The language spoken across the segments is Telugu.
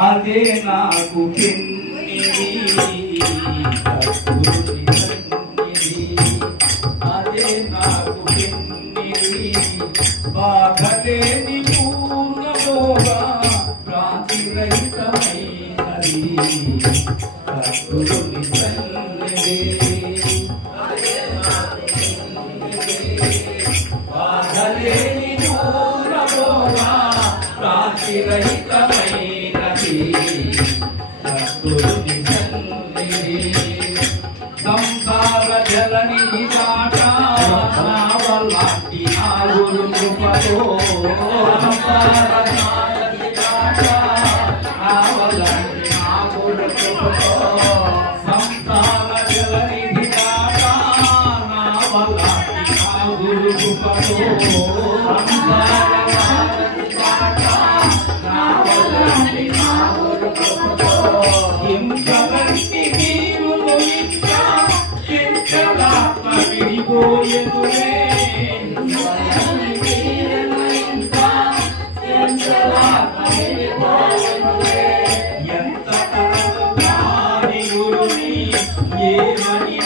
అదే నాకు అదే నాకు బాధలేని పూర్ణలోగా ప్రాతిరహితమైనది సద్గురుని సన్నిధి బాధలేని పూర్ణలోగా ప్రాతిరహితమైనది సద్గురుని సన్నిధి సంసార జలనిధి దాట నావలాంటి ఆగురు కృపతో సంసార జలనిధి దాట నావలాంటి ఆగురు కృపతో సంసార జలనిధి దాట నావలాంటి ఆగురు కృపతో సంసార జలనిధి దాట నావలాంటి ఆగురు కృపతో ఇంతవరకు నీవును ఇంకా ఎంతలాత్మ విడిపోయేదులే ఎంత తరము కాని గురుని ఏమని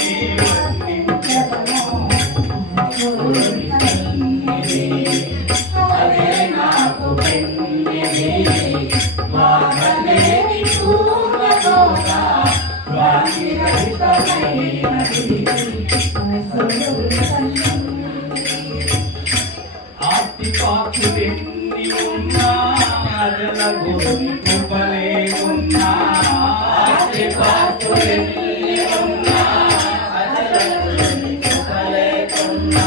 అదే నాకు ఆర్తి పాత్రులెన్ని ఉన్నా జల గురుని కృపలే ఉన్నా ఆర్తి పాత్రులెన్ని ఉన్నా జల గురుని కృపలే ఉన్నా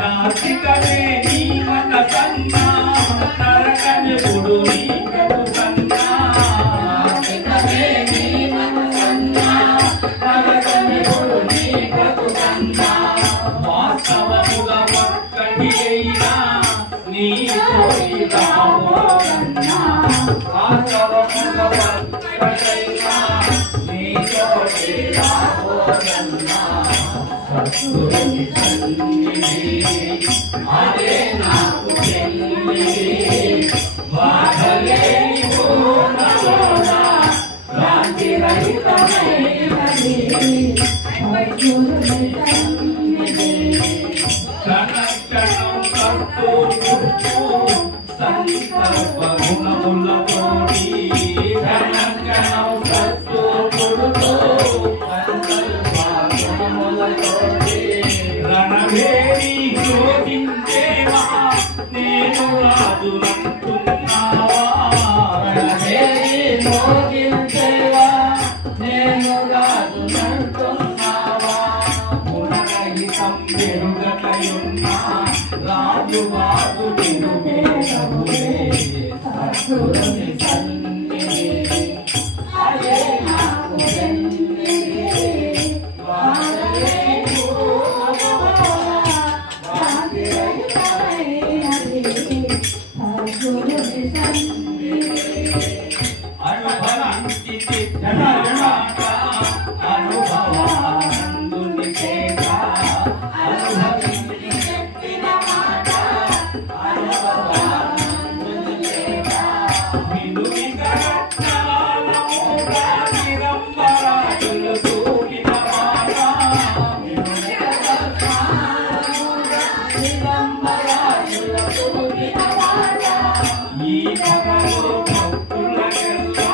నాసికమే నీ మన కన్నా నరకని గుడు నీ ప్రభు కన్నా నాసికమే నీ మన కన్నా నరకని గుడు నీ ప్రభు కన్నా వాస్తవముగా ఒక్కటి అయినా నీ కోరి రామో కన్నా వాస్తవముగా ఒక్కటైనా నీ కోరి రామో కన్నా సద్గురుని సన్నిధి అదే నాకు బాధలేని పూర్ణలోన ప్రాంతిరహితమైనది క్షణక్షణం కర్తూ సంకల్ప గుణములతోటి క్షణక్షణం కర్తూ సంకల్ప గుణములతోటి రణవేణి యోగించేవా నేను రాజునంటున్నావా రణవేణి యోగించేవా నేను రాజునంటున్నావా గుణరహితం పెరుగటయున్నా రాజువాదు నిరుపేదవులే సద్గురుని సన్నిధి అదే నాకు అనుభవానందుని చేత అనుభవించి చెప్పిన మాట అనుభవానందుని చేత వినుమిక రత్నాలముగ నిరంబరాజులు తూగిన మాట వినుమిక రత్నాలముగ నిరంబరాజులు తూగిన మాట ఈ కథలో భక్తులకెల్లా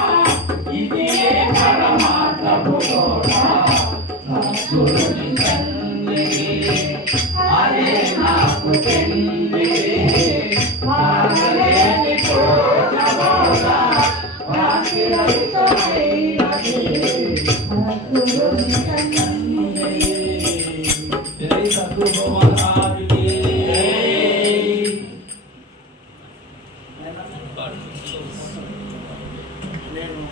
ఇదియే పరమార్థపు తోట సద్గురుని సన్నిధి అదే నాకు చెంది మార్గలేని కోటబోధ ప్రాంతిరహితమైనది సద్గురుని సన్నిధి. జై సద్గురు మహారాజుకి నేను